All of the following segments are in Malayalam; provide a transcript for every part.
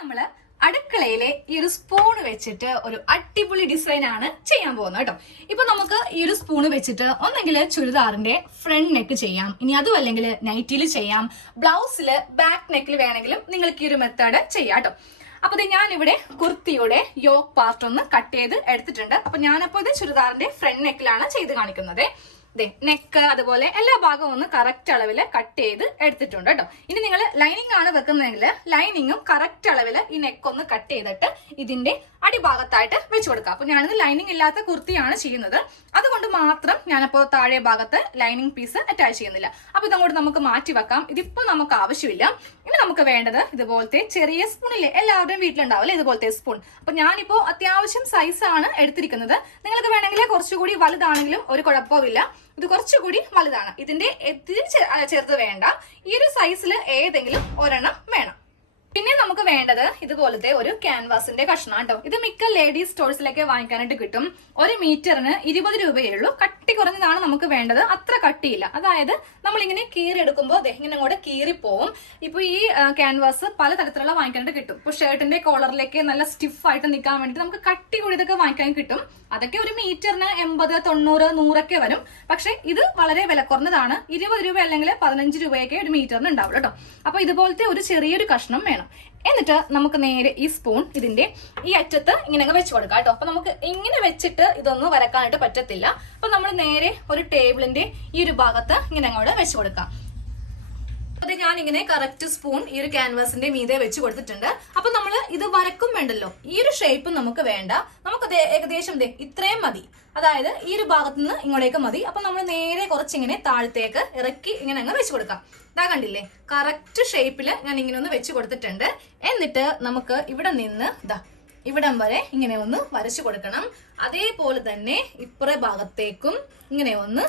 നമ്മള് അടുക്കളയിലെ ഈ ഒരു സ്പൂൺ വെച്ചിട്ട് ഒരു അടിപൊളി ഡിസൈൻ ആണ് ചെയ്യാൻ പോകുന്നത് കേട്ടോ. ഇപ്പൊ നമുക്ക് ഈ ഒരു സ്പൂൺ വെച്ചിട്ട് ഒന്നെങ്കിൽ ചുരിദാറിന്റെ ഫ്രണ്ട് നെക്ക് ചെയ്യാം, ഇനി അതും അല്ലെങ്കിൽ നൈറ്റിയിൽ ചെയ്യാം, ബ്ലൗസില് ബാക്ക് നെക്കിൽ വേണമെങ്കിലും നിങ്ങൾക്ക് ഈ ഒരു മെത്തേഡ് ചെയ്യാം കേട്ടോ. അപ്പൊ ഞാനിവിടെ കുർത്തിയുടെ യോക്ക് പാർട്ട് ഒന്ന് കട്ട് ചെയ്ത് എടുത്തിട്ടുണ്ട്. അപ്പൊ ഞാനപ്പോ ഇത് ചുരിദാറിന്റെ ഫ്രണ്ട് നെക്കിലാണ് ചെയ്ത് കാണിക്കുന്നത്. നെക്ക് അതുപോലെ എല്ലാ ഭാഗവും ഒന്ന് കറക്റ്റ് അളവില് കട്ട് ചെയ്ത് എടുത്തിട്ടുണ്ട് കേട്ടോ. ഇനി നിങ്ങൾ ലൈനിങ് ആണ് വെക്കുന്നതെങ്കിൽ ലൈനിങ്ങും കറക്റ്റ് അളവില് ഈ നെക്ക് ഒന്ന് കട്ട് ചെയ്തിട്ട് ഇതിന്റെ അടിഭാഗത്തായിട്ട് വെച്ച് കൊടുക്കാം. അപ്പൊ ഞാനിത് ലൈനിങ് ഇല്ലാത്ത കുർത്തിയാണ് ചെയ്യുന്നത്, അതുകൊണ്ട് മാത്രം ഞാനപ്പോ താഴെ ഭാഗത്ത് ലൈനിങ് പീസ് അറ്റാച്ച് ചെയ്യുന്നില്ല. അപ്പൊ ഇതങ്ങോട്ട് നമുക്ക് മാറ്റി വെക്കാം, ഇതിപ്പോ നമുക്ക് ആവശ്യമില്ല. ഇനി നമുക്ക് വേണ്ടത് ഇതുപോലത്തെ ചെറിയ സ്പൂണില്ലേ, എല്ലാവരുടെയും വീട്ടിലുണ്ടാവില്ലേ ഇതുപോലത്തെ സ്പൂൺ. അപ്പൊ ഞാനിപ്പോ അത്യാവശ്യം സൈസ് ആണ് എടുത്തിരിക്കുന്നത്. നിങ്ങൾക്ക് വേണമെങ്കിൽ കുറച്ചുകൂടി വലുതാണെങ്കിലും ഒരു കുഴപ്പമില്ല. ഇത് കുറച്ചുകൂടി വലുതാണ്, ഇതിന്റെ എത്തിരി ചെറുത് വേണ്ട. ഈ ഒരു സൈസിൽ ഏതെങ്കിലും ഒരെണ്ണം വേണം. പിന്നെ നമുക്ക് വേണ്ടത് ഇതുപോലത്തെ ഒരു ക്യാൻവാസിന്റെ കഷ്ണം കേട്ടോ. ഇത് മിക്ക ലേഡീസ് സ്റ്റോഴ്സിലൊക്കെ വാങ്ങിക്കാനായിട്ട് കിട്ടും. 1 മീറ്ററിന് 20 രൂപയേ ഉള്ളൂ. കട്ടി കുറഞ്ഞതാണ് നമുക്ക് വേണ്ടത്, അത്ര കട്ടിയില്ല. അതായത് നമ്മളിങ്ങനെ കീറിയെടുക്കുമ്പോൾ ഇങ്ങനെ അങ്ങോട്ട് കീറിപ്പോവും. ഇപ്പൊ ഈ ക്യാൻവാസ് പല തരത്തിലുള്ള വാങ്ങിക്കാനായിട്ട് കിട്ടും. ഇപ്പൊ ഷർട്ടിന്റെ കോളറിലേക്ക് നല്ല സ്റ്റിഫ് ആയിട്ട് നിൽക്കാൻ വേണ്ടിട്ട് നമുക്ക് കട്ടി കൂടിയതൊക്കെ വാങ്ങിക്കാൻ കിട്ടും. അതൊക്കെ 1 മീറ്ററിന് 80, 90, 100 വരും. പക്ഷെ ഇത് വളരെ വില കുറഞ്ഞതാണ്. 20 രൂപ അല്ലെങ്കിൽ 15 രൂപയൊക്കെ 1 മീറ്ററിന് ഉണ്ടാവും കേട്ടോ. അപ്പൊ ഇതുപോലത്തെ ഒരു ചെറിയൊരു കഷ്ണം വേണം. എന്നിട്ട് നമുക്ക് നേരെ ഈ സ്പൂൺ ഇതിന്റെ ഈ അറ്റത്ത് ഇങ്ങനെ വെച്ച് കൊടുക്കാം കേട്ടോ. അപ്പൊ നമുക്ക് ഇങ്ങനെ വെച്ചിട്ട് ഇതൊന്നും വരക്കാനായിട്ട് പറ്റത്തില്ല. അപ്പൊ നമ്മൾ നേരെ ഒരു ടേബിളിന്റെ ഈ ഒരു ഭാഗത്ത് ഇങ്ങനെ അങ്ങോട്ട് വെച്ച് കൊടുക്കാം. അത് ഞാൻ ഇങ്ങനെ കറക്റ്റ് സ്പൂൺ ഈ ഒരു ക്യാൻവാസിന്റെ മീതെ വെച്ച് കൊടുത്തിട്ടുണ്ട്. അപ്പൊ നമ്മൾ ഇത് വരക്കും വേണ്ടല്ലോ, ഈ ഒരു ഷേപ്പ് നമുക്ക് വേണ്ട. നമുക്ക് ഏകദേശം ഇത്രയും മതി. അതായത് ഈ ഒരു ഭാഗത്ത് നിന്ന് ഇങ്ങോട്ടേക്ക് മതി. അപ്പൊ നമ്മൾ നേരെ കുറച്ചിങ്ങനെ താഴത്തേക്ക് ഇറക്കി ഇങ്ങനെ അങ്ങ് വെച്ച് കൊടുക്കാം. ഇതാ കണ്ടില്ലേ, കറക്റ്റ് ഷേപ്പില് ഞാൻ ഇങ്ങനെ ഒന്ന് വെച്ച് കൊടുത്തിട്ടുണ്ട്. എന്നിട്ട് നമുക്ക് ഇവിടെ നിന്ന് ഇവിടം വരെ ഇങ്ങനെ ഒന്ന് വരച്ചു കൊടുക്കണം. അതേപോലെ തന്നെ ഇപ്പുറ ഭാഗത്തേക്കും ഇങ്ങനെ ഒന്ന്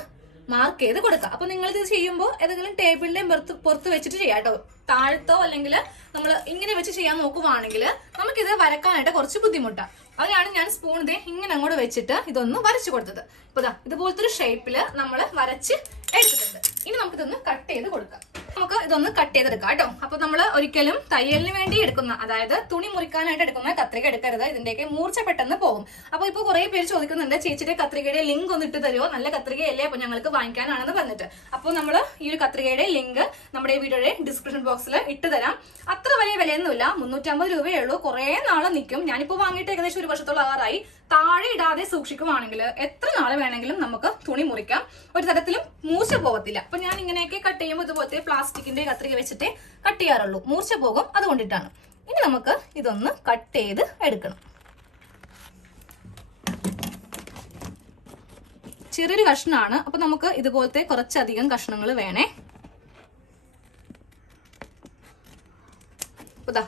മാർക്ക് ചെയ്ത് കൊടുക്കാം. അപ്പൊ നിങ്ങൾ ഇത് ചെയ്യുമ്പോൾ ഏതെങ്കിലും ടേബിളിന്റെ പുറത്ത് വെച്ചിട്ട് ചെയ്യാം കേട്ടോ. താഴത്തോ അല്ലെങ്കിൽ നമ്മൾ ഇങ്ങനെ വെച്ച് ചെയ്യാൻ നോക്കുവാണെങ്കിൽ നമുക്കിത് വരക്കാനായിട്ട് കുറച്ച് ബുദ്ധിമുട്ടാണ്. അതിനാണ് ഞാൻ സ്പൂൺ ഇങ്ങനെ അങ്ങോട്ട് വെച്ചിട്ട് ഇതൊന്ന് വരച്ചു കൊടുത്തത്. ഇപ്പൊ ഇതുപോലത്തെ ഒരു ഷേപ്പില് നമ്മൾ വരച്ച് എടുത്തിട്ടുണ്ട്. ഇനി നമുക്കിതൊന്ന് കട്ട് ചെയ്ത് കൊടുക്കാം. നമുക്ക് ഇതൊന്ന് കട്ട് ചെയ്തെടുക്കാം കേട്ടോ. അപ്പൊ നമ്മൾ ഒരിക്കലും തയ്യലിന് വേണ്ടി എടുക്കുന്ന, അതായത് തുണി മുറിക്കാനായിട്ട് എടുക്കുന്ന കത്രിക എടുക്കരുത്. ഇതിന്റെയൊക്കെ മൂർച്ച പെട്ടെന്ന് പോകും. അപ്പൊ ഇപ്പൊ കുറെ പേര് ചോദിക്കുന്നുണ്ട്, ചേച്ചിയുടെ കത്രികയുടെ ലിങ്ക് ഒന്ന് ഇട്ട് തരുമോ, നല്ല കത്രികയല്ലേ, അപ്പൊ ഞങ്ങൾക്ക് വാങ്ങിക്കാനാണെന്ന് പറഞ്ഞിട്ട്. അപ്പോൾ നമ്മൾ ഈ ഒരു കത്രികയുടെ ലിങ്ക് നമ്മുടെ വീഡിയോയുടെ ഡിസ്ക്രിപ്ഷൻ ബോക്സിൽ ഇട്ട് തരാം. അത്ര വലിയ വിലയൊന്നുമില്ല, 350 രൂപയേ ഉള്ളൂ. കുറെ നാളെ നിൽക്കും. ഞാനിപ്പോ വാങ്ങിയിട്ട് ഏകദേശം 1 വർഷത്തോളം ആകാറായി. താഴെ ഇടാതെ സൂക്ഷിക്കുവാണെങ്കിൽ എത്ര നാളെ വേണമെങ്കിലും നമുക്ക് തുണി മുറിക്കാം, ഒരു തരത്തിലും മൂർച്ച പോകത്തില്ല. അപ്പൊ ഞാൻ ഇങ്ങനെയൊക്കെ കട്ട് ചെയ്യുമ്പോൾ ഇതുപോലത്തെ പ്ലാസ്റ്റിക്കിന്റെ കത്രിക വെച്ചിട്ടേ കട്ട് ചെയ്യാറുള്ളൂ, മൂർച്ച പോകും, അതുകൊണ്ടിട്ടാണ്. ഇനി നമുക്ക് ഇതൊന്ന് കട്ട് ചെയ്ത് എടുക്കണം. ചെറിയൊരു കഷ്ണമാണ്, അപ്പൊ നമുക്ക് ഇതുപോലത്തെ കുറച്ചധികം കഷ്ണങ്ങൾ വേണേ.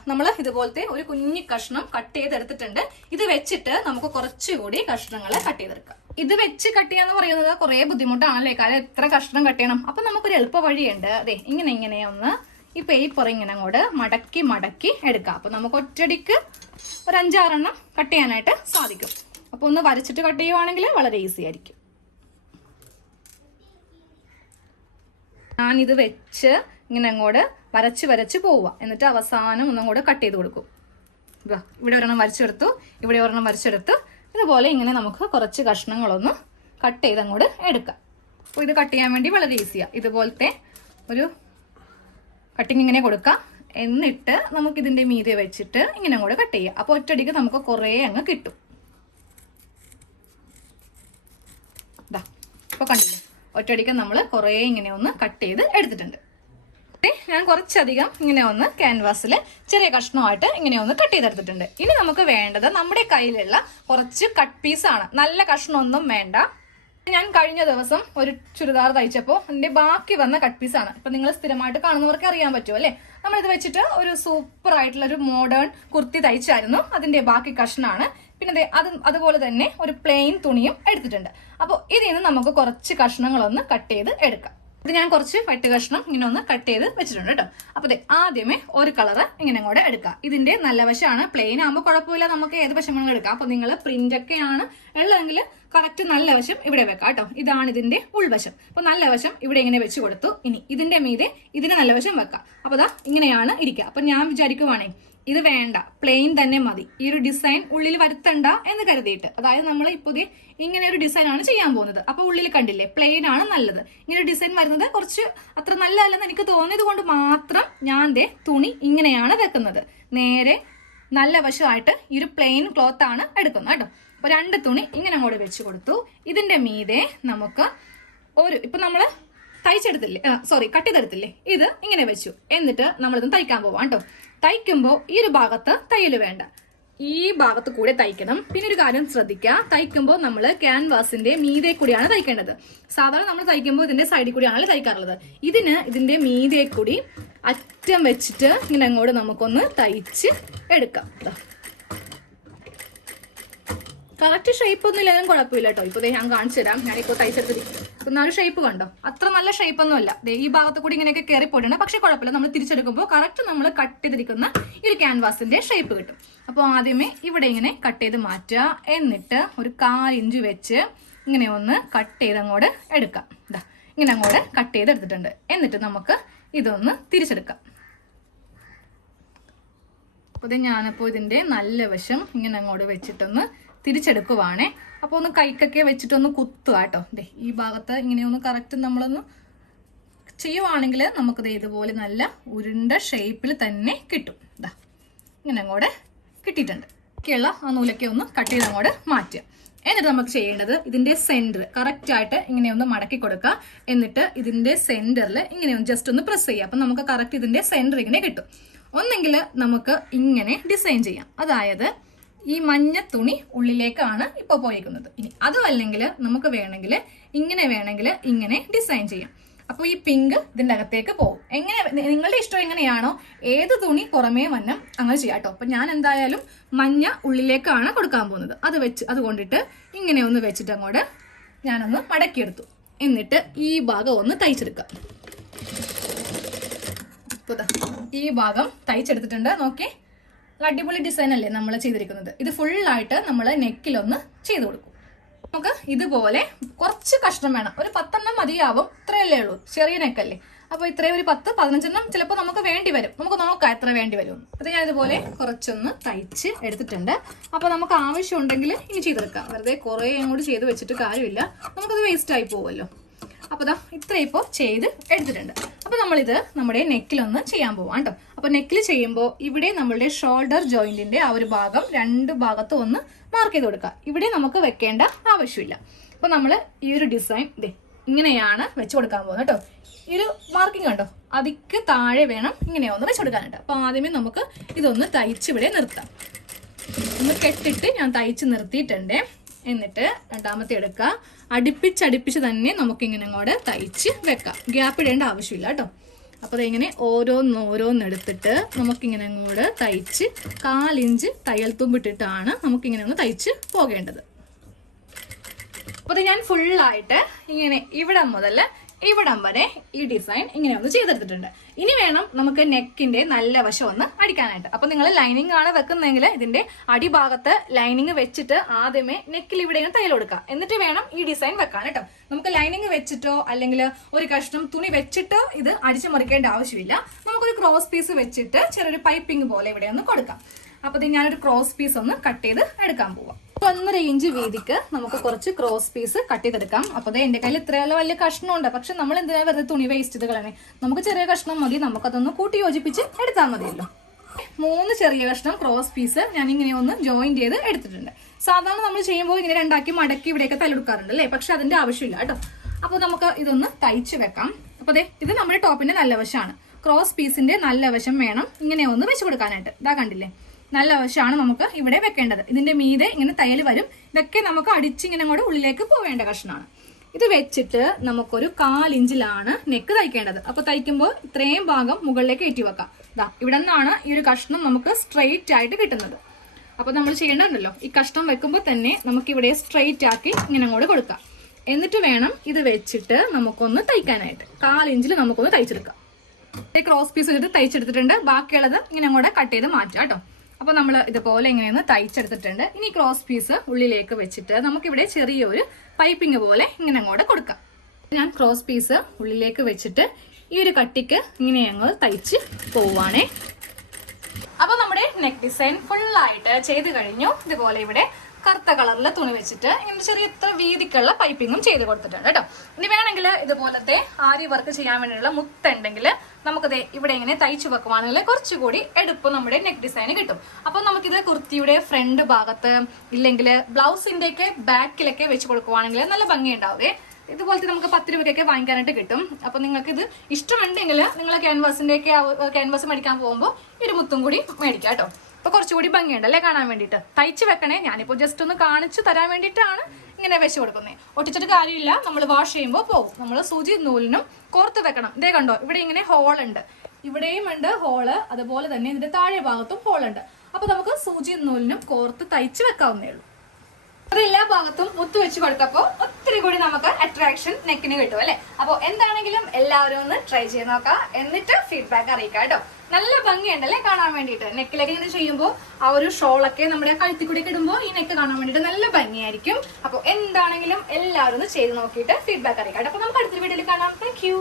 നമ്മൾ ഇതുപോലത്തെ ഒരു കുഞ്ഞി കഷ്ണം കട്ട് ചെയ്തെടുത്തിട്ടുണ്ട്. ഇത് വെച്ചിട്ട് നമുക്ക് കുറച്ചുകൂടി കഷ്ണങ്ങൾ കട്ട് ചെയ്തെടുക്കാം. ഇത് വെച്ച് കട്ട് ചെയ്യാന്ന് പറയുന്നത് കുറെ ബുദ്ധിമുട്ടാണല്ലേ, കാരണം എത്ര കഷ്ണം കട്ട് ചെയ്യണം. അപ്പൊ നമുക്കൊരു എളുപ്പ വഴിയുണ്ട്. ഇങ്ങനെ ഒന്ന് ഈ പേപ്പർ ഇങ്ങനെ അങ്ങോട്ട് മടക്കി എടുക്കാം. അപ്പൊ നമുക്ക് ഒറ്റടിക്ക് ഒരു 5-6 എണ്ണം കട്ട് ചെയ്യാനായിട്ട് സാധിക്കും. അപ്പൊ ഒന്ന് വരച്ചിട്ട് കട്ട് ചെയ്യുവാണെങ്കിൽ വളരെ ഈസി ആയിരിക്കും. ഞാനിത് വെച്ച് ഇങ്ങനെ അങ്ങോട്ട് വരച്ച് പോവുക. എന്നിട്ട് അവസാനം ഒന്നങ്ങോട്ട് കട്ട് ചെയ്ത് കൊടുക്കും. ഇവിടെ ഒരെണ്ണം വരച്ചെടുത്തു, ഇവിടെ ഒരെണ്ണം വരച്ചെടുത്തു. ഇതുപോലെ ഇങ്ങനെ നമുക്ക് കുറച്ച് കഷ്ണങ്ങളൊന്ന് കട്ട് ചെയ്ത് അങ്ങോട്ട് എടുക്കാം. അപ്പോൾ ഇത് കട്ട് ചെയ്യാൻ വേണ്ടി വളരെ ഈസിയാണ്. ഇതുപോലത്തെ ഒരു കട്ടിങ് ഇങ്ങനെ കൊടുക്കാം. എന്നിട്ട് നമുക്ക് ഇതിന്റെ മീതെ വെച്ചിട്ട് ഇങ്ങനെ അങ്ങോട്ട് കട്ട് ചെയ്യാം. അപ്പോൾ ഒറ്റടിക്ക് നമുക്ക് കുറേ അങ്ങ് കിട്ടും. ഇപ്പോൾ കണ്ടില്ലേ, ഒറ്റടിക്ക് നമ്മൾ കുറേ ഇങ്ങനെ ഒന്ന് കട്ട് ചെയ്ത് എടുത്തിട്ടുണ്ട്. ഞാൻ കുറച്ചധികം ഇങ്ങനെ ഒന്ന് ക്യാൻവാസിൽ ചെറിയ കഷ്ണമായിട്ട് ഇങ്ങനെ ഒന്ന് കട്ട് ചെയ്തെടുത്തിട്ടുണ്ട്. ഇനി നമുക്ക് വേണ്ടത് നമ്മുടെ കയ്യിലുള്ള കുറച്ച് കട്ട് പീസാണ്. നല്ല കഷ്ണമൊന്നും വേണ്ട. ഞാൻ കഴിഞ്ഞ ദിവസം ഒരു ചുരിദാർ തയ്ച്ചപ്പോൾ അതിന്റെ ബാക്കി വന്ന കട്ട് പീസാണ്. ഇപ്പൊ നിങ്ങൾ സ്ഥിരമായിട്ട് കാണുന്നവർക്ക് അറിയാൻ പറ്റും അല്ലെ. നമ്മളിത് വെച്ചിട്ട് ഒരു സൂപ്പർ ആയിട്ടുള്ള ഒരു മോഡേൺ കുർത്തി തയ്ച്ചായിരുന്നു. അതിന്റെ ബാക്കി കഷ്ണമാണ്. പിന്നെ അതുപോലെ തന്നെ ഒരു പ്ലെയിൻ തുണിയും എടുത്തിട്ടുണ്ട്. അപ്പോൾ ഇതിൽ നിന്ന് നമുക്ക് കുറച്ച് കഷ്ണങ്ങളൊന്ന് കട്ട് ചെയ്ത് എടുക്കാം. ഇത് ഞാൻ കുറച്ച് പട്ട് കഷ്ണം ഇങ്ങനെ ഒന്ന് കട്ട് ചെയ്ത് വെച്ചിട്ടുണ്ട് കേട്ടോ. അപ്പൊ ആദ്യമേ ഒരു കളറ് ഇങ്ങനെ അങ്ങോട്ട് എടുക്കാം. ഇതിന്റെ നല്ല വശമാണ്. പ്ലെയിൻ ആകുമ്പോൾ കുഴപ്പമില്ല, നമുക്ക് ഏത് വശം വേണമെങ്കിലും എടുക്കാം. അപ്പൊ നിങ്ങൾ പ്രിന്റ് ഒക്കെയാണ് ഉള്ളതെങ്കിൽ കറക്റ്റ് നല്ല വശം ഇവിടെ വെക്കാം കേട്ടോ. ഇതാണ് ഇതിന്റെ ഉൾവശം. അപ്പൊ നല്ല വശം ഇവിടെ ഇങ്ങനെ വെച്ച് കൊടുത്തു. ഇനി ഇതിന്റെ മീതെ ഇതിന്റെ നല്ല വശം വെക്കാം. അപ്പൊ ഇങ്ങനെയാണ് ഇരിക്കുക. അപ്പൊ ഞാൻ വിചാരിക്കുവാണെങ്കിൽ ഇത് വേണ്ട, പ്ലെയിൻ തന്നെ മതി, ഈ ഒരു ഡിസൈൻ ഉള്ളിൽ വരുത്തണ്ട എന്ന് കരുതിയിട്ട്. അതായത് നമ്മൾ ഇപ്പോൾ ഇങ്ങനെ ഒരു ഡിസൈൻ ആണ് ചെയ്യാൻ പോകുന്നത്. അപ്പൊ ഉള്ളിൽ കണ്ടില്ലേ, പ്ലെയിൻ ആണ് നല്ലത്. ഇങ്ങനെ ഡിസൈൻ വരുന്നത് കുറച്ച് അത്ര നല്ലതല്ലെന്ന് എനിക്ക് തോന്നിയത് കൊണ്ട് മാത്രം ഞാൻ തുണി ഇങ്ങനെയാണ് വെക്കുന്നത്. നേരെ നല്ല വശമായിട്ട് ഈ ഒരു പ്ലെയിൻ ക്ലോത്ത് ആണ് എടുക്കുന്നത് കേട്ടോ. അപ്പൊ 2 തുണി ഇങ്ങനെ അങ്ങോട്ട് വെച്ച് കൊടുത്തു. ഇതിന്റെ മീതെ നമുക്ക് ഇപ്പൊ നമ്മള് തയ്ച്ചെടുത്തില്ലേ, കട്ട് ചെയ്തെടുത്തില്ലേ, ഇത് ഇങ്ങനെ വെച്ചു. എന്നിട്ട് നമ്മളിത് തയ്ക്കാൻ പോവാം കേട്ടോ. തയ്ക്കുമ്പോൾ ഈ ഒരു ഭാഗത്ത് തയ്യൽ വേണ്ട, ഈ ഭാഗത്ത് കൂടെ തയ്ക്കണം. പിന്നെ ഒരു കാര്യം ശ്രദ്ധിക്കുക, തയ്ക്കുമ്പോൾ നമ്മൾ ക്യാൻവാസിന്റെ മീതെ കൂടിയാണ് തയ്ക്കേണ്ടത്. സാധാരണ നമ്മൾ തയ്ക്കുമ്പോൾ ഇതിന്റെ സൈഡിൽ കൂടിയാണല്ലോ തയ്ക്കാറുള്ളത്. ഇതിന്റെ മീതെ കൂടി അറ്റം വെച്ചിട്ട് ഇങ്ങനെ അങ്ങോട്ട് നമുക്കൊന്ന് തയ്ച്ച് എടുക്കാം. കറക്റ്റ് ഷേപ്പ് ഒന്നും ഇല്ലാലും കുഴപ്പമില്ല കേട്ടോ. ഇപ്പൊ ഞാൻ കാണിച്ചു തരാം. ഞാനിപ്പോ തയ്ച്ചെടുത്തിരിക്കുന്ന ഒരു ഷേപ്പ് കണ്ടോ, അത്ര നല്ല ഷേപ്പ് ഒന്നും അല്ല. ഈ ഭാഗത്ത് കൂടി ഇങ്ങനെയൊക്കെ കയറി പോയിട്ടുണ്ട്. പക്ഷെ കുഴപ്പമില്ല, നമ്മൾ തിരിച്ചെടുക്കുമ്പോൾ കറക്റ്റ് നമ്മൾ കട്ട് ചെയ്തിരിക്കുന്ന ഈ ഒരു ക്യാൻവാസിന്റെ ഷേപ്പ് കിട്ടും. അപ്പോൾ ആദ്യമേ ഇവിടെ ഇങ്ങനെ കട്ട് ചെയ്ത് മാറ്റുക. എന്നിട്ട് ഒരു 1/4 ഇഞ്ച് വെച്ച് ഇങ്ങനെ ഒന്ന് കട്ട് ചെയ്ത് അങ്ങോട്ട് എടുക്കാം. ഇങ്ങനെ അങ്ങോട്ട് കട്ട് ചെയ്ത് എടുത്തിട്ടുണ്ട്. എന്നിട്ട് നമുക്ക് ഇതൊന്ന് തിരിച്ചെടുക്കാം. അപ്പോൾ ഞാനിപ്പോൾ ഇതിന്റെ നല്ല വശം ഇങ്ങനെ അങ്ങോട്ട് വെച്ചിട്ടൊന്ന് തിരിച്ചെടുക്കുവാണേ. അപ്പോൾ ഒന്ന് കൈക്കൊക്കെ വെച്ചിട്ടൊന്ന് കുത്തുക കേട്ടോ. ഈ ഭാഗത്ത് ഇങ്ങനെയൊന്ന് കറക്റ്റ് നമ്മളൊന്ന് ചെയ്യുവാണെങ്കിൽ നമുക്കത് ഇതുപോലെ നല്ല ഉരുണ്ട ഷേപ്പിൽ തന്നെ കിട്ടും. ഇങ്ങനെ അങ്ങോട്ട് കിട്ടിയിട്ടുണ്ട്. ഒക്കെയുള്ള ആ നൂലൊക്കെ ഒന്ന് കട്ട് ചെയ്ത് അങ്ങോട്ട് മാറ്റുക. എന്നിട്ട് നമുക്ക് ചെയ്യേണ്ടത് ഇതിന്റെ സെന്റർ കറക്റ്റ് ആയിട്ട് ഇങ്ങനെ ഒന്ന് മടക്കി കൊടുക്കുക. എന്നിട്ട് ഇതിന്റെ സെന്ററിൽ ഇങ്ങനെ ഒന്ന് ജസ്റ്റ് ഒന്ന് പ്രസ് ചെയ്യുക. അപ്പം നമുക്ക് കറക്റ്റ് ഇതിന്റെ സെന്റർ ഇങ്ങനെ കിട്ടും. ഒന്നെങ്കിൽ നമുക്ക് ഇങ്ങനെ ഡിസൈൻ ചെയ്യാം, അതായത് ഈ മഞ്ഞ തുണി ഉള്ളിലേക്കാണ് ഇപ്പോൾ പോയിരിക്കുന്നത്. ഇനി അതും അല്ലെങ്കിൽ നമുക്ക് വേണമെങ്കിൽ ഇങ്ങനെ ഡിസൈൻ ചെയ്യാം. അപ്പോൾ ഈ പിങ്ക് ഇതിൻ്റെ അകത്തേക്ക് പോകും. എങ്ങനെ നിങ്ങളുടെ ഇഷ്ടം എങ്ങനെയാണോ, ഏത് തുണി പുറമേ വന്നം അങ്ങനെ ചെയ്യാം കേട്ടോ. അപ്പം ഞാൻ എന്തായാലും മഞ്ഞ ഉള്ളിലേക്കാണ് കൊടുക്കാൻ പോകുന്നത്. അതുകൊണ്ടിട്ട് ഇങ്ങനെ ഒന്ന് വെച്ചിട്ട് അങ്ങോട്ട് ഞാനൊന്ന് മടക്കിയെടുത്തു. എന്നിട്ട് ഈ ഭാഗം ഒന്ന് തയ്ച്ചെടുക്കാം. ഈ ഭാഗം തയ്ച്ചെടുത്തിട്ടുണ്ട്. നോക്കി, അടിപൊളി ഡിസൈൻ അല്ലേ നമ്മൾ ചെയ്തിരിക്കുന്നത്. ഇത് ഫുള്ളായിട്ട് നമ്മൾ നെക്കിലൊന്ന് ചെയ്ത് കൊടുക്കും. നമുക്ക് ഇതുപോലെ കുറച്ച് കഷ്ണം വേണം, ഒരു 10 മതിയാവും. ഇത്രയല്ലേ ഉള്ളൂ, ചെറിയ നെക്കല്ലേ. അപ്പോൾ ഇത്രയും ഒരു 10-15 ചിലപ്പോൾ നമുക്ക് വേണ്ടി വരും. നമുക്ക് നോക്കാം എത്ര വേണ്ടി വരും. അത് ഞാൻ ഇതുപോലെ കുറച്ചൊന്ന് തയ്ച്ച് എടുത്തിട്ടുണ്ട്. അപ്പോൾ നമുക്ക് ആവശ്യമുണ്ടെങ്കിൽ ഇനി ചെയ്തെടുക്കാം. വെറുതെ കുറേ അങ്ങോട്ട് ചെയ്ത് വെച്ചിട്ട് കാര്യമില്ല, നമുക്കത് വേസ്റ്റ് ആയി പോകുമല്ലോ. അപ്പോൾ ഇത്രയും ഇപ്പോൾ ചെയ്ത് എടുത്തിട്ടുണ്ട്. അപ്പോൾ നമ്മളിത് നമ്മുടെ നെക്കിലൊന്ന് ചെയ്യാൻ പോവാം കേട്ടോ. അപ്പോൾ നെക്കിൽ ചെയ്യുമ്പോൾ ഇവിടെ നമ്മളുടെ ഷോൾഡർ ജോയിന്റിന്റെ ആ ഒരു ഭാഗം 2 ഭാഗത്തും ഒന്ന് മാർക്ക് ചെയ്ത് കൊടുക്കുക. ഇവിടെ നമുക്ക് വെക്കേണ്ട ആവശ്യമില്ല. അപ്പോൾ നമ്മൾ ഈ ഒരു ഡിസൈൻ ഇങ്ങനെയാണ് വെച്ച് കൊടുക്കാൻ പോകുന്നത് കേട്ടോ. ഈ ഒരു മാർക്കിംഗ് കണ്ടോ, അതിക്ക് താഴെ വേണം ഇങ്ങനെ ഒന്ന് വെച്ച് കൊടുക്കാനായിട്ട്. അപ്പോൾ ആദ്യമേ നമുക്ക് ഇതൊന്ന് തയ്ച്ച് ഇവിടെ നിർത്താം. ഒന്ന് കെട്ടിട്ട് ഞാൻ തയ്ച്ച് നിർത്തിയിട്ടുണ്ട്. എന്നിട്ട് രണ്ടാമത്തെ എടുക്കുക. അടുപ്പിച്ച് തന്നെ നമുക്കിങ്ങനെ അങ്ങോട്ട് തയ്ച്ച് വെക്കാം. ഗ്യാപ്പ് ഇടേണ്ട ആവശ്യമില്ല കേട്ടോ. അപ്പോൾ അതിങ്ങനെ ഓരോന്നെടുത്തിട്ട് നമുക്കിങ്ങനെ അങ്ങോട്ട് തയ്ച്ച് 1/4 ഇഞ്ച് തയ്യൽ തുമ്പിട്ടിട്ടാണ് നമുക്കിങ്ങനെ ഒന്ന് തയ്ച്ച് പോകേണ്ടത്. അപ്പോൾ ഞാൻ ഫുള്ളായിട്ട് ഇങ്ങനെ ഇവിടം വരെ ഈ ഡിസൈൻ ഇങ്ങനെ ഒന്ന് ചെയ്തെടുത്തിട്ടുണ്ട്. ഇനി വേണം നമുക്ക് നെക്കിന്റെ നല്ല വശം ഒന്ന് അടിക്കാനായിട്ട്. അപ്പൊ നിങ്ങൾ ലൈനിങ് ആണ് വെക്കുന്നതെങ്കിൽ ഇതിന്റെ അടിഭാഗത്ത് ലൈനിങ് വെച്ചിട്ട് ആദ്യമേ നെക്കിൽ ഇവിടെ തയ്യൽ കൊടുക്കുക. എന്നിട്ട് വേണം ഈ ഡിസൈൻ വെക്കാൻ കേട്ടോ. നമുക്ക് ലൈനിങ് വെച്ചിട്ടോ അല്ലെങ്കിൽ ഒരു കഷ്ണം തുണി വെച്ചിട്ടോ ഇത് അടിച്ചു മറിക്കേണ്ട ആവശ്യമില്ല. നമുക്കൊരു ക്രോസ് പീസ് വെച്ചിട്ട് ചെറിയൊരു പൈപ്പിംഗ് പോലെ ഇവിടെ ഒന്ന് കൊടുക്കാം. അപ്പൊ ഞാനൊരു ക്രോസ് പീസ് ഒന്ന് കട്ട് ചെയ്ത് എടുക്കാൻ പോവാം. 1.5 ഇഞ്ച് വീതിക്ക് നമുക്ക് കുറച്ച് ക്രോസ് പീസ് കട്ട് ചെയ്തെടുക്കാം. അപ്പോൾ എന്റെ കയ്യിൽ ഇത്രയുള്ള വലിയ കഷ്ണമുണ്ട്. പക്ഷെ നമ്മൾ എന്തിനാ വെറുതെ തുണി വേസ്റ്റ് ചെയ്ത് കളയണേ, നമുക്ക് ചെറിയ കഷ്ണം മതി. നമുക്കതൊന്ന് കൂട്ടി യോജിപ്പിച്ച് എടുത്താൽ മതിയല്ലോ. 3 ചെറിയ കഷ്ണം ക്രോസ് പീസ് ഞാൻ ഇങ്ങനെ ഒന്ന് ജോയിൻ ചെയ്ത് എടുത്തിട്ടുണ്ട്. സാധാരണ നമ്മൾ ചെയ്യുമ്പോൾ ഇങ്ങനെ 2 ആക്കി മടക്കി ഇവിടെയൊക്കെ തല്ലെടുക്കാറുണ്ട് അല്ലേ, പക്ഷെ അതിന്റെ ആവശ്യമില്ല കേട്ടോ. അപ്പോൾ നമുക്ക് ഇതൊന്ന് തയ്ച്ച് വെക്കാം. അപ്പോൾ ഇത് നമ്മുടെ ടോപ്പിന്റെ നല്ല വശമാണ്. ക്രോസ് പീസിന്റെ നല്ല വശം വേണം ഇങ്ങനെ ഒന്ന് വെച്ച് കൊടുക്കാനായിട്ട്. ഇതാ കണ്ടില്ലേ, നല്ല വശമാണ് നമുക്ക് ഇവിടെ വെക്കേണ്ടത്. ഇതിന്റെ മീതെ ഇങ്ങനെ തയ്യൽ വരും. ഇതൊക്കെ നമുക്ക് അടിച്ചിങ്ങനെ അങ്ങോട്ട് ഉള്ളിലേക്ക് പോവേണ്ട കഷ്ണമാണ്. ഇത് വെച്ചിട്ട് നമുക്കൊരു 1/4 ഇഞ്ചിലാണ് നെക്ക് തയ്ക്കേണ്ടത്. അപ്പൊ തയ്ക്കുമ്പോൾ ഇത്രയും ഭാഗം മുകളിലേക്ക് കയറ്റി വെക്കാം. ഇവിടെ നിന്നാണ് ഈ ഒരു കഷ്ണം നമുക്ക് സ്ട്രെയിറ്റ് ആയിട്ട് കിട്ടുന്നത്. അപ്പൊ നമ്മൾ ചെയ്യേണ്ടതുണ്ടല്ലോ, ഈ കഷ്ണം വെക്കുമ്പോൾ തന്നെ നമുക്ക് ഇവിടെ സ്ട്രെയിറ്റ് ആക്കി ഇങ്ങനെ അങ്ങോട്ട് കൊടുക്കാം. എന്നിട്ട് വേണം ഇത് വെച്ചിട്ട് നമുക്കൊന്ന് തയ്ക്കാനായിട്ട്. 1/4 ഇഞ്ചിൽ നമുക്കൊന്ന് തയ്ച്ചെടുക്കാം. ക്രോസ് പീസ് എടുത്ത് തയ്ച്ചെടുത്തിട്ടുണ്ട്. ബാക്കിയുള്ളത് ഇങ്ങനെ അങ്ങോട്ട് കട്ട് ചെയ്ത് മാറ്റാം കേട്ടോ. അപ്പോൾ നമ്മൾ ഇതുപോലെ ഇങ്ങനെയൊന്ന് തയ്ച്ചെടുത്തിട്ടുണ്ട്. ഇനി ക്രോസ് പീസ് ഉള്ളിലേക്ക് വെച്ചിട്ട് നമുക്കിവിടെ ചെറിയൊരു പൈപ്പിംഗ് പോലെ ഇങ്ങനെ അങ്ങോട്ട് കൊടുക്കാം. ഞാൻ ക്രോസ് പീസ് ഉള്ളിലേക്ക് വെച്ചിട്ട് ഈ ഒരു കട്ടിക്ക് ഇങ്ങനെ ഞങ്ങൾ തയ്ച്ച് പോവാണേ. അപ്പൊ നമ്മുടെ നെക്ക് ഡിസൈൻ ഫുൾ ആയിട്ട് ചെയ്ത് കഴിഞ്ഞു. ഇതുപോലെ ഇവിടെ കറുത്ത കളറിലെ തുണി വെച്ചിട്ട് ഇങ്ങനെ ചെറിയ ഇത്ര വീതിക്കുള്ള പൈപ്പിങ്ങും ചെയ്ത് കൊടുത്തിട്ടുണ്ട് കേട്ടോ. ഇനി വേണമെങ്കിൽ ഇതുപോലത്തെ ആരി വർക്ക് ചെയ്യാൻ വേണ്ടിയുള്ള മുത്തുണ്ടെങ്കിൽ നമുക്കത് ഇവിടെ ഇങ്ങനെ തയ്ച്ചു വെക്കുവാണെങ്കിൽ കുറച്ചുകൂടി എടുപ്പ് നമ്മുടെ നെക്ക് ഡിസൈന് കിട്ടും. അപ്പൊ നമുക്കിത് കുർത്തിയുടെ ഫ്രണ്ട് ഭാഗത്ത് ഇല്ലെങ്കിൽ ബ്ലൗസിന്റെ ഒക്കെ ബാക്കിലൊക്കെ വെച്ച് കൊടുക്കുവാണെങ്കിൽ നല്ല ഭംഗി ഉണ്ടാവുകയെ. ഇതുപോലത്തെ നമുക്ക് 10 രൂപയ്ക്കൊക്കെ വാങ്ങിക്കാനായിട്ട് കിട്ടും. അപ്പൊ നിങ്ങൾക്ക് ഇത് ഇഷ്ടമുണ്ടെങ്കിൽ നിങ്ങൾ ക്യാൻവാസ് മേടിക്കാൻ പോകുമ്പോൾ ഒരു മുത്തും കൂടി മേടിക്കാം കേട്ടോ. അപ്പൊ കുറച്ചുകൂടി ഭംഗിയുണ്ടല്ലേ കാണാൻ വേണ്ടിയിട്ട്. തയ്ച്ച് വെക്കണേ, ഞാനിപ്പോൾ ജസ്റ്റ് ഒന്ന് കാണിച്ചു തരാൻ വേണ്ടിയിട്ടാണ് ഇങ്ങനെ വെച്ച് കൊടുക്കുന്നത്. ഒട്ടിച്ചിട്ട് കാര്യമില്ല, നമ്മൾ വാഷ് ചെയ്യുമ്പോൾ പോകും. നമ്മൾ സൂചി നൂലിനും കോർത്ത് വെക്കണം. ഇതേ കണ്ടോ, ഇവിടെ ഇങ്ങനെ ഹോൾ ഉണ്ട്, ഇവിടെയും ഉണ്ട് ഹോള്, അതുപോലെ തന്നെ ഇതിന്റെ താഴെ ഭാഗത്തും ഹോൾ ഉണ്ട്. അപ്പൊ നമുക്ക് സൂചി നൂലിനും കോർത്ത് തയ്ച്ച് വെക്കാവുന്നേ ഉള്ളൂ. അത് എല്ലാ ഭാഗത്തും മുത്ത് വെച്ച് കൊടുത്തപ്പോ ഒത്തിരി കൂടി നമുക്ക് അട്രാക്ഷൻ നെക്കിന് കിട്ടും അല്ലെ. അപ്പൊ എന്താണെങ്കിലും എല്ലാവരും ഒന്ന് ട്രൈ ചെയ്ത് നോക്കാം, എന്നിട്ട് ഫീഡ്ബാക്ക് അറിയിക്കാം കേട്ടോ. നല്ല ഭംഗിയുണ്ടല്ലേ കാണാൻ വേണ്ടിയിട്ട്. നെക്കിലൊക്കെ ഇങ്ങനെ ചെയ്യുമ്പോൾ ആ ഒരു ഷോളൊക്കെ നമ്മുടെ കഴുത്തിക്കൂടി ഇടുമ്പോൾ ഈ നെക്ക് കാണാൻ വേണ്ടിയിട്ട് നല്ല ഭംഗിയായിരിക്കും. അപ്പൊ എന്താണെങ്കിലും എല്ലാവരും ഒന്ന് ചെയ്ത് നോക്കിയിട്ട് ഫീഡ്ബാക്ക് അറിയിക്കാം. അപ്പൊ നമുക്ക് അടുത്തൊരു വീഡിയോയിൽ കാണാം. Thank you.